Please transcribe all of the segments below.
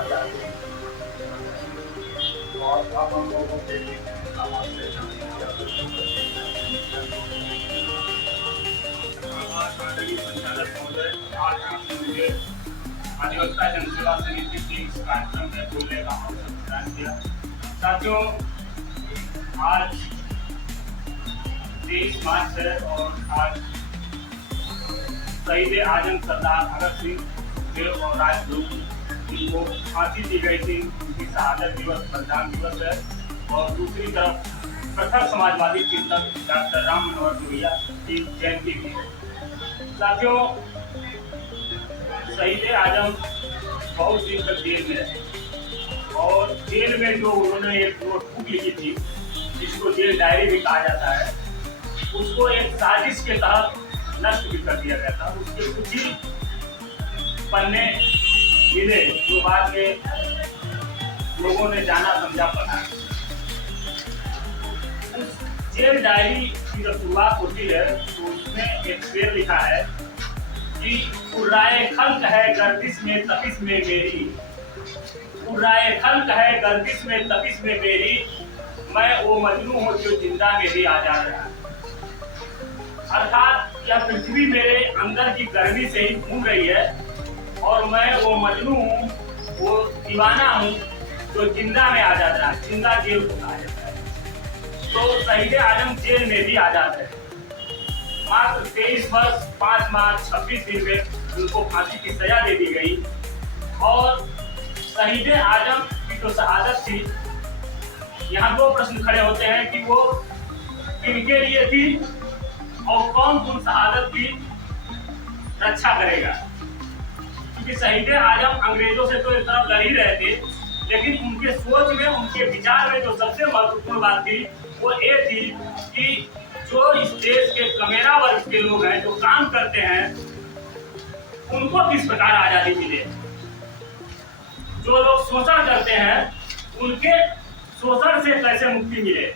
आजादी और अब हम लोगों के समाज संचालक महोदय, आज आपने मुझे अधिवक्ता जनसेवा समिति के इस कार्यक्रम में बोलने का अवसर प्रदान किया। साथियों, आज 23 मार्च है और आज शहीद आजम सरदार भगत सिंह देव और राजगुरु इनको फांसी दी गई थी। उनकी शहादत दिवस बलिदान दिवस है। और दूसरी तरफ प्रखर समाजवादी चिंतक डॉक्टर राम मनोहर लोहिया की जयंती भी है। साथियों, शहीद आजम बहुत दिन तक जेल में रहे और जेल में जो उन्होंने एक नोटबुक लिखी थी, जिसको जेल डायरी भी कहा जाता है, उसको एक साजिश के तहत नष्ट भी कर दिया गया था। उसके कुछ ही पन्ने मिले जो बाद में लोगों ने जाना समझा पढ़ा। उस जेल डायरी की जब शुरुआत होती है तो उसमें एक शेर लिखा है कि उर्राए खल्क है गर्दिश में तपिश में मेरी, उर्राए खल्क है गर्दिश में तपिश में मेरी, मैं वो मजनू हूँ जो जिंदा में भी आजाद रहा। अर्थात यह पृथ्वी मेरे अंदर की गर्मी से ही घूम रही है और मैं वो मजनू हूँ, वो दीवाना हूँ जो जिंदा में आजाद रहा। जिंदा जेल को कहा जाता है। तो शहीद आजम जेल में भी आजाद है। मात्र 23 वर्ष 5 माह 26 दिन में उनको फांसी की सजा दे दी गई। और शहीद आजम की जो शहादत थी, यहाँ दो प्रश्न खड़े होते हैं कि वो किनके लिए थी और कौन उन शहादत की रक्षा करेगा। क्योंकि शहीद आजम अंग्रेजों से तो एक तरफ लड़ ही रहे थे, लेकिन उनके सोच में, उनके विचार में जो सबसे महत्वपूर्ण बात थी वो ये थी कि जो इस देश के कमेरा वर्ग के लोग हैं, जो काम करते हैं, उनको किस प्रकार आजादी मिले। जो लोग शोषण करते हैं उनके शोषण से कैसे मुक्ति मिले।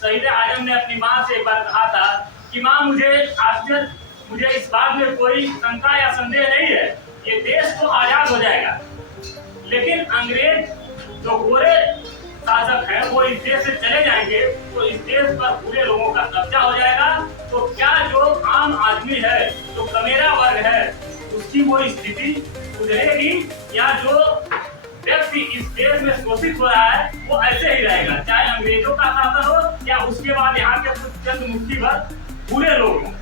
शहीद आजम ने अपनी माँ से एक बार कहा था कि माँ, मुझे इस बात में कोई शंका या संदेह नहीं है, ये देश तो आजाद हो जाएगा, लेकिन अंग्रेज जो गोरे शासक हैं वो इस देश से चले जाएंगे तो इस देश पर पूरे लोगों का कब्जा हो जाएगा। तो क्या जो आम आदमी है, जो कमेरा वर्ग है, उसकी वो स्थिति सुधरेगी या जो व्यक्ति इस देश में शोषित हो रहा है वो ऐसे ही रहेगा, चाहे अंग्रेजों का शासन हो या उसके बाद यहाँ के कुछ चंद मुट्ठी भर पूरे लोग हों।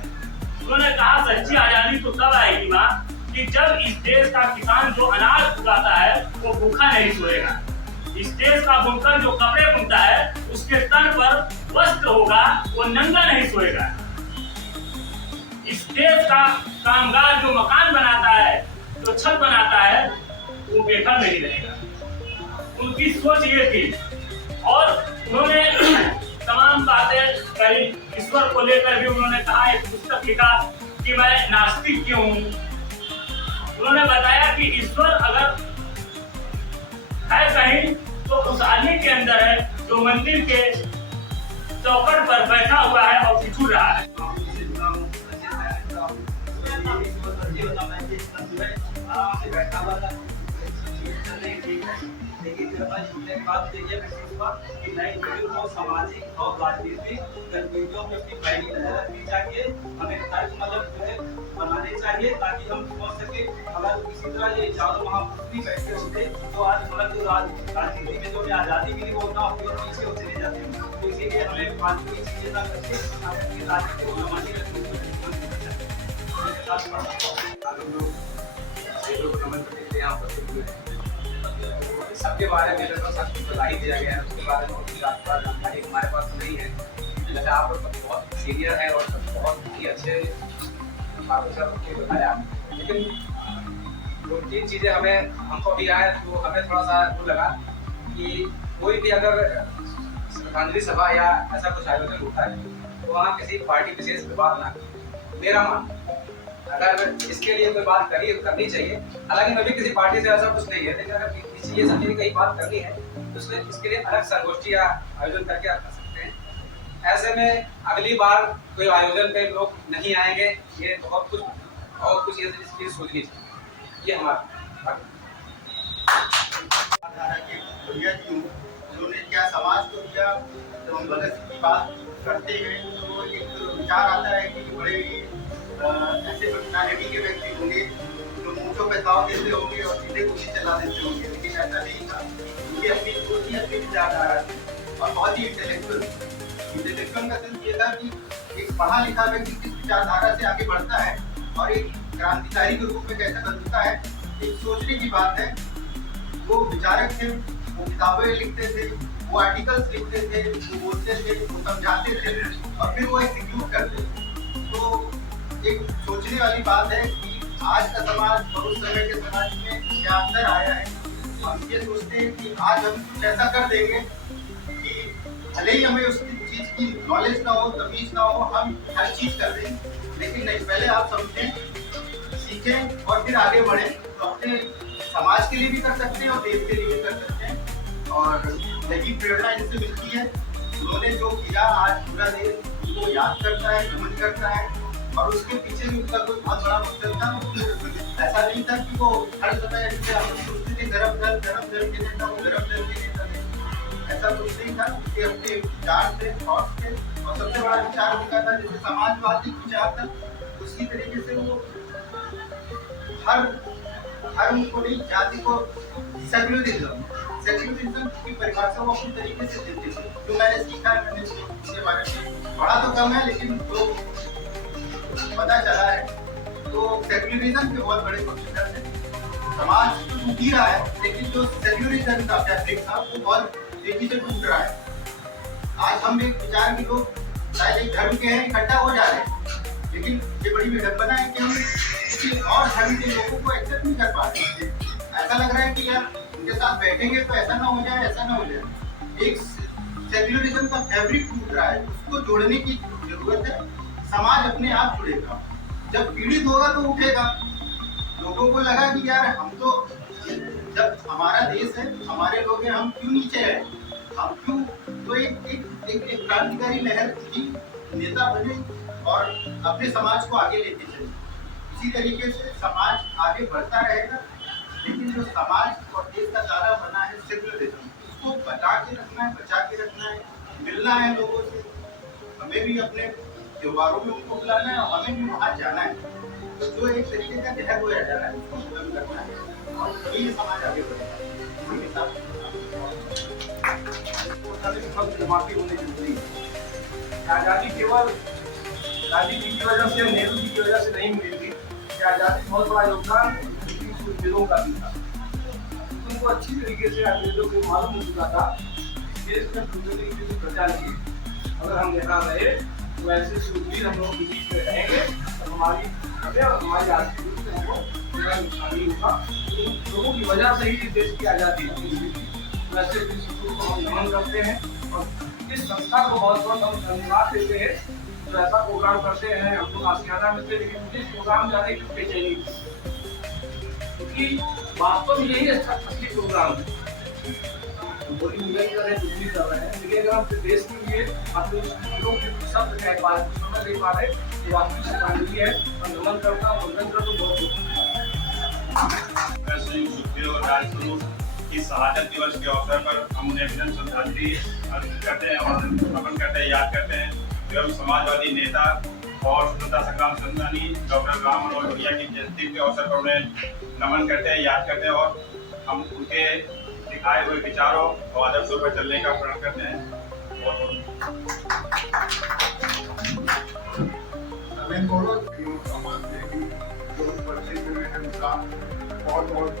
उन्होंने कहा सच्ची आजादी तो तब आएगी माँ कि जब इस देश का किसान जो अनाज उगाता है वो भूखा नहीं सोएगा। इस देश का बुनकर जो कपड़े बुनता है उसके तन पर वस्त्र होगा, वो नंगा नहीं सोएगा। इस देश का कामगार जो मकान बनाता है, जो छत बनाता है, वो बेकार नहीं रहेगा। उनकी सोच ये थी। और उन्होंने तमाम बातें कही। ईश्वर को लेकर भी उन्होंने कहा, एक पुस्तक लिखा कि मैं नास्तिक क्यों हूँ। उन्होंने बताया कि ईश्वर अगर है कहीं तो उस आदमी के अंदर है जो मंदिर के चौखट पर बैठा हुआ है और पिछुड़ रहा है। सामाजिक और राजनीतिक गतिविधियों में अपनी पहली नजर रखनी चाहिए। हमें बनाने चाहिए ताकि हम पहुंच सके। अगर किसी तरह ये चारों महापुरुष भी बैठे होते तो आज हमारा जो राजनीति में जो आजादी मिली वो ना होती और पीछे हो चले जाते हैं। तो इसीलिए हमें फालतू की चीजें ना करके राजनीति को सामाजिक रखनी चाहिए। सबके बारे में तो सबको बता ही दिया गया है, उसके बारे में जानकारी हमारे पास नहीं है। जैसे आप बहुत सीनियर है और बहुत ही अच्छे बताया, लेकिन दो तीन चीज़ें हमको भी आए तो हमें थोड़ा सा वो लगा कि कोई भी अगर श्रद्धांजलि सभा या ऐसा कुछ आयोजन होता है तो वहाँ किसी पार्टी विशेष पे बात ना करें। मेरा मानना, अगर इसके लिए कोई बात करनी चाहिए। हालांकि मैं भी किसी पार्टी से ऐसा कुछ नहीं है, लेकिन अगर किसी ये समझे कहीं बात करनी है तो इसके लिए अलग संगोष्ठी या आयोजन करके आप कर सकते हैं। ऐसे में अगली बार कोई आयोजन पे लोग नहीं आएंगे, ये बहुत कुछ ये चीज सोचनी चाहिए। ये हमारा भैया जी हूँ, उन्होंने क्या समाज को दिया। जब हम भगत सिंह की बात करते हैं तो एक विचार आता है कि बड़े ऐसे पर्सनालिटी के व्यक्ति होंगे जो मूंछों पे दाव देते होंगे और सीधे गोली चला देते होंगे, लेकिन ऐसा नहीं था। उनकी अपनी सोच ही अपनी विचारधारा थी और बहुत ही इंटेलेक्चुअल का सेंस ये था कि एक पढ़ा लिखा व्यक्ति किस विचारधारा से आगे बढ़ता है और एक क्रांतिकारी के रूप में कैसे बदलता है, एक सोचने की बात है। वो विचारक थे, वो किताबें लिखते थे, वो आर्टिकल्स लिखते थे, वो बोलते थे, वो समझाते थे और फिर वो एग्जीक्यूट करते थे। तो एक सोचने वाली बात है कि आज का समाज और उस समय के समाज में क्या अंतर आया है। हम ये सोचते हैं कि आज हम कुछ ऐसा कर देंगे कि भले ही हमें उस चीज की नॉलेज ना हो, तमीज ना हो, हम हर चीज कर देंगे, लेकिन नहीं, पहले आप समझें, सीखें और फिर आगे बढ़ें। तो अपने समाज के लिए भी कर सकते हैं और देश के लिए भी कर सकते हैं और यही प्रेरणा इनसे मिलती है। उन्होंने जो किया आज पूरा देश उनको याद करता है, नमन करता है और उसके पीछे भी उनका कोई बहुत बड़ा मकसद था। ऐसा नहीं था कि वो हर समय जैसे हम सोचते थे गरम दल के नेता, वो गरम दल के नेता थे, ऐसा कुछ नहीं था। उसके अपने विचार थे, थॉट थे और सबसे बड़ा विचार उनका था जैसे समाजवादी विचार था, उसी तरीके से वो हर उनको नहीं, जाति को सेक्युलरिज्म की परिभाषा वो अपनी तरीके से देते थे। जो मैंने सीखा है, मैंने इसके बारे में पढ़ा तो कम है लेकिन तो पता चला है। तो सेक्युलरिज्म के बहुत बड़े प्रोफेसर थे। समाज तो टूट ही रहा है लेकिन जो सेक्युलरिज्म का फैब्रिक था वो बहुत तेजी से टूट रहा है। आज हम एक विचार के लोग शायद एक धर्म के हैं, इकट्ठा हो जा रहे हैं, लेकिन ये बड़ी विडंबना है कि हम किसी और धर्म के लोगों को एक्सेप्ट नहीं कर पा रहे। ऐसा लग रहा है कि यार उनके साथ बैठेंगे तो ऐसा ना हो जाए, ऐसा ना हो जाए। एक सेक्युलरिज्म का फैब्रिक टूट रहा है, उसको जोड़ने की जरूरत है। समाज अपने आप जुड़ेगा, जब पीड़ित होगा तो उठेगा। लोगों को लगा कि यार हम तो, जब हमारा देश है, हमारे लोग हैं, हम क्यों नीचे हैं, हम क्यों, तो एक क्रांतिकारी लहर की नेता बने और अपने समाज को आगे लेते चले। इसी तरीके से समाज आगे बढ़ता रहेगा, लेकिन जो समाज और देश का तारा बना है सेक्युलरिज्म, उसको बचा के रखना है, मिलना है लोगों से। हमें भी अपने त्योहारों में उनको बुलाना है और हमें भी वहाँ जाना है। तो जो एक तरीके का जहर होया जा रहा है उसको खत्म करना है और ये समाज आगे बढ़ेगा। जमाती होने जरूरी है। आज़ादी केवल गांधी जी की वजह से, नेहरू जी की वजह से नहीं मिली थी। कि आज़ादी बहुत बड़ा योगदान सूरवीरों का भी था। उनको अच्छी तरीके से अंग्रेजों को मालूम हो चुका था देश में पूरी तरीके से प्रजा नहीं है। अगर हम यहाँ रहे तो ऐसे सूरवीर हम लोग के बीच में रहेंगे तो हमारी आर्थिक रूप से हमको पूरा नुकसान ही होगा। लोगों की वजह से ही इस देश की आज़ादी हुई थी। तो ऐसे प्रिंसिपल को हम नमन करते हैं और इस संस्था को बहुत बहुत हम धन्यवाद देते हैं जो ऐसा प्रोग्राम करते हैं। हम लोग आसियाना में थे लेकिन मुझे इस प्रोग्राम जाने की बेचैनी थी, क्योंकि वास्तव में यही अच्छा असली प्रोग्राम है। बोली नहीं कर रहे, कुछ नहीं कर रहे हैं, लेकिन अगर हम देश के लिए अपने लोग शब्द कह पा रहे, समझ नहीं पा रहे, तो वास्तविक श्रद्धांजलि है। और नमन करता हूँ, वंदन करता हूँ बहुत की शहादत दिवस के अवसर पर हम उन्हें विनम्र श्रद्धांजलि अर्पित करते हैं और नमन करते हैं, याद करते हैं। एवं समाजवादी नेता और स्वतंत्रता संग्राम सेनानी डॉक्टर राम मनोहर लोहिया की जयंती के अवसर पर उन्हें नमन करते हैं, याद करते हैं और हम उनके दिखाए हुए विचारों और आदर्शों पर चलने का प्रण करते हैं। बहुत बहुत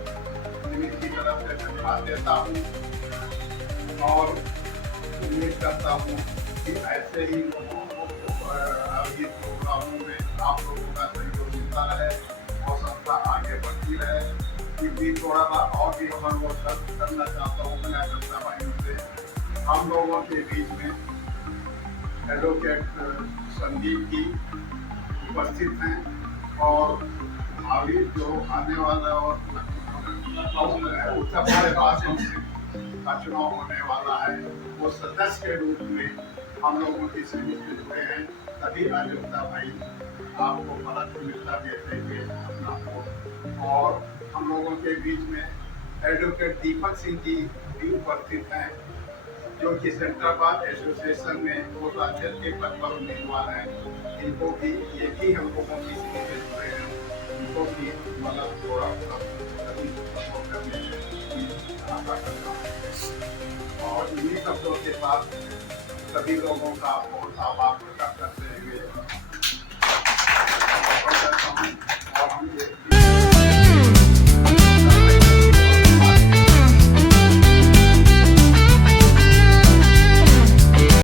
की तरफ से धन्यवाद देता हूँ और उम्मीद करता हूँ कि ऐसे ही लोगों को ये प्रोग्रामों में आप लोगों का सहयोग मिलता रहे और संस्था आगे बढ़ती रहे। कि थोड़ा सा और भी हम लोग करना चाहता हूँ मैं जनता भाइयों से। हम लोगों के बीच में एडवोकेट संदीप जी उपस्थित हैं और भावी जो आने वाला और उत्तर प्रदेश का चुनाव होने वाला है, वो सदस्य के रूप में हम लोगों की समिति से जुड़े हैं। सभी राजनेता भाई आपको प्राथमिकता देते हुए अपना वोट, और हम लोगों के बीच में एडवोकेट दीपक सिंह जी भी उपस्थित हैं, जो कि सेंट्रल बार एसोसिएशन में कोषाध्यक्ष के पद पर उम्मीदवार हैं। इनको भी ये भी हम लोगों की स्थिति से जुड़े हैं, उनको भी मतलब थोड़ा सभी सपोर्ट करने की आशा करता हूँ। और इन्हीं शब्दों के साथ सभी लोगों का बहुत आभार प्रकट करता हूं।